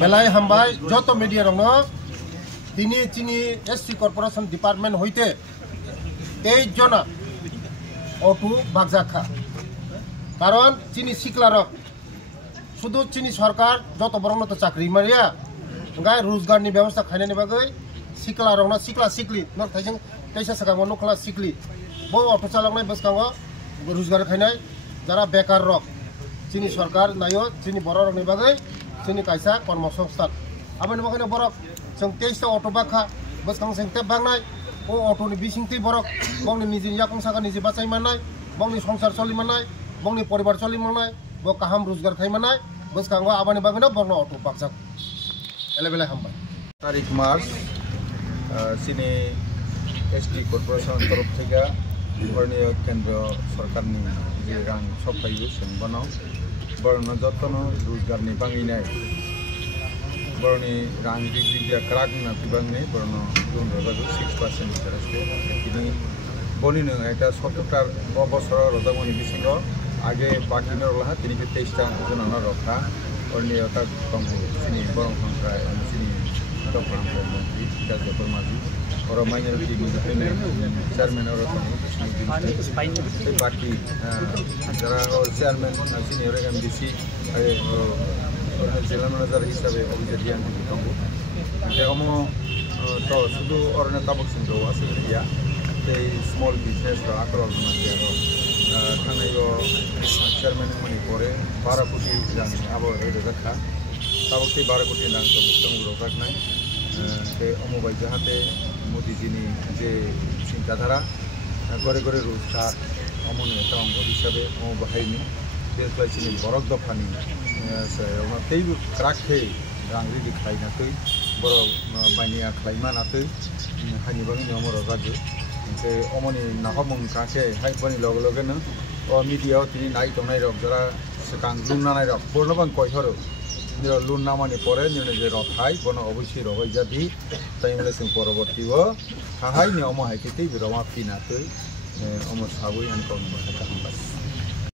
Belai hambai joto media rongno dini chini SC corporation department hoite 23 jona otu bagjakha karon chini siklarok শুধু চিনি সরকার যত বড় তো চাকরি মারিয়া গায় রোজগারনি ব্যবস্থা খাইনানি বাগৈ সিকলা রংনা সিকলা সিকলি নক থাইজों कैसा सका नखला सिकली बो अटो चालकनाय बसकांगो रोजगार खाइनाय जारा बेकार रक चिनी सरकार नायो चिनी बर रकनि बागै चिनी कायसा कर्मसंस्थान आबानि बागैनो बरक जों 23 ता अटो बाखा बसकां सेंते बांनाय ओ अटोनि बिसिंति बरक बंनि निजि याकंसाका निजि बाचाय मानाय बंनि संसार चलि मानाय बंनि परिवार चलि मानाय बो काहाम रोजगार खाइ मानाय बसकांगो आबानि बागैनो बरनो अटो बाकजाक एलेबेले हामबाय तारिख मार्च चिनी ST corporation तरफ থেকে বর্ণীয় কেন্দ্র সরকারনি যে রাং সপ্তাহে সেনবানো বর্ণ যত্ন রোজগারনি বাঙিনাই বর্ণি রাং ডিগ্রিয়া ক্রাকনা বিভাগনি বর্ণ দুন রজাগো 6% ইন্টারেস্ট কিনি বনিনো একটা 70টার বছর রজাগনি বিসিঙ্গ আগে বাকিনো রলাহা তিনি 23টা জননা রক্ষা বর্ণীয় তা কম চিনি বরং সংখ্যায় চিনি ডক্টর মন্ত্রী কাজকর্ম মাঝি और माइनॉरिटी चेयरमैन और बाकी जरा और चेयरमैन सीनियर MDC जिला मैनेजर हिसाब से अभिजित गियान देखो तो शुद्ध और ताबक सिंह आसिया स्मॉल बिजनेस आकर थाने चेयरमैन मनी पर 12 कोटी रां अब रखा ताबक 12 कोटी रां रखना अमुबाई जाहाते मोदी जी जे चिंताधारा घरे घरे रोजगार अमन एक अंग हिसाब से बाहरी देशवासी बरक दफानी क्राके रां रेडी खालामनानै बर बायनिया खालामनानै हानिबाङि अमर जागो अमनि नाहमं काके हाइबनि लगे लगेनो मीडिया तिनि नाय दंनाय रक जरा सिगां लुनानाय रक बर्नबां कयहरो लुन नामानि परे जे रथाय बन अवश्य रबाय जादि ताइमले जों परवर्तीव हाहाय नियम हायकिति रमा फिनातै अमर साबुय आन कौन बाहाय